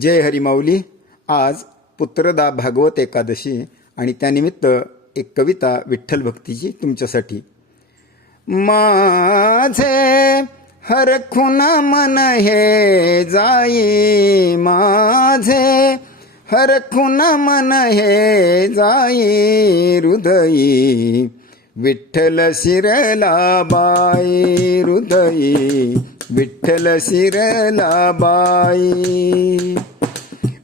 जय हरी माऊली. आज पुत्रदा भागवत एकादशी आणि त्यानिमित्त एक कविता विठ्ठल भक्तीची तुमच्यासाठी. माझे हरखुन मन हे जाई, माझे हरखुन मन हे जाई, हृदयी विठ्ठल शिरला बाई, हृदयी विठ्ठल शिरला बाई.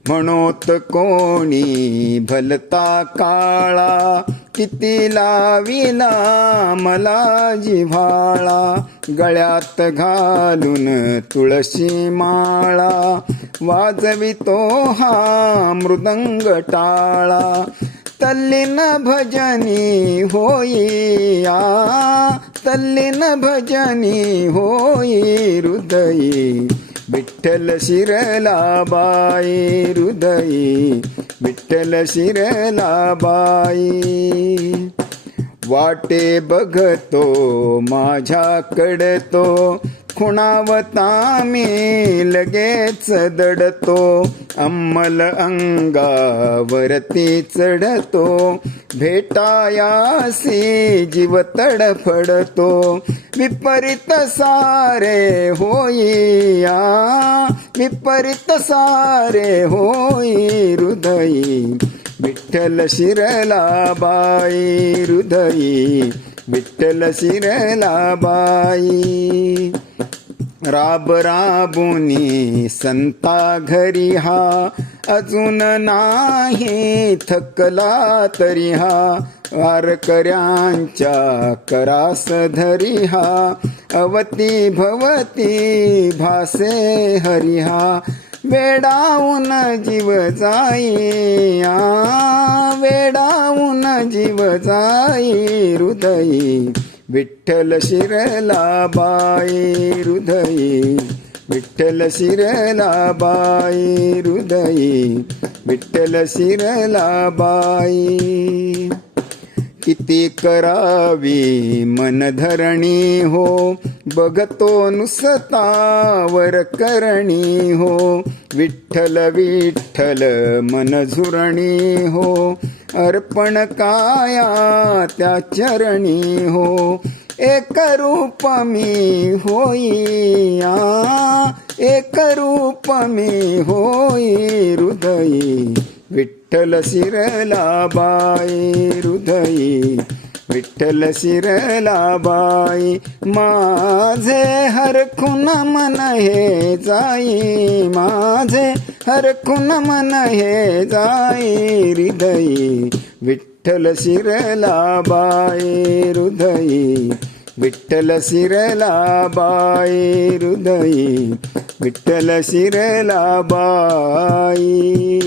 म्हणोत कोणी भलता काळा, किती लाविला मला जिव्हाळा, गळ्यात घालून तुळशी माळा, वाजवितो हा मृदंग टाळा. तल्लीन भजनी होई तल्लीन भजनी होई, हृदयी विठ्ठल शिरला बाई, हृदयी विठ्ठल शिरला बाई. वाटे बघतो माझ्याकडे तो, खुणावता मी लगेच दडतो, अंमल अंगावरती चढतो, भेटायासी जीव तडफडतो. विपरीत सारे होई विपरीत सारे होई, हृदयी विठ्ठल शिरला बाई, हृदयी विठ्ठल शिरला बाई. राब राबुनी संता घरी हा, अजून नाही थकला तरी हा, वारकऱ्यांच्या करास धरी हा, अवती भवती भासे हरिहा. वेडावून जीव जाई वेडावून जीव जाई, हृदयी विठ्ठल शिरला बाई, हृदयी विठ्ठल शिरला बाई, हृदयी विठ्ठल शिरला बाई. किती करावी मन धरणी हो, बघतो नुसता वर करणी हो, विठ्ठल विठ्ठल मन झुरणी हो, अर्पण काया त्या चरणी हो. एक रूप मी होई एक रूप मी होई, हृदयी विठ्ठल शिरला बाई, हृदयी विठ्ठल शिरला बाई. माझे हरखुन मन हे जाई, माझे हरखुन मन हे जाई, हृदयी विठ्ठल शिरला बाई, हृदयी विठ्ठल शिरला बाई, हृदयी विठ्ठल शिरला बाई.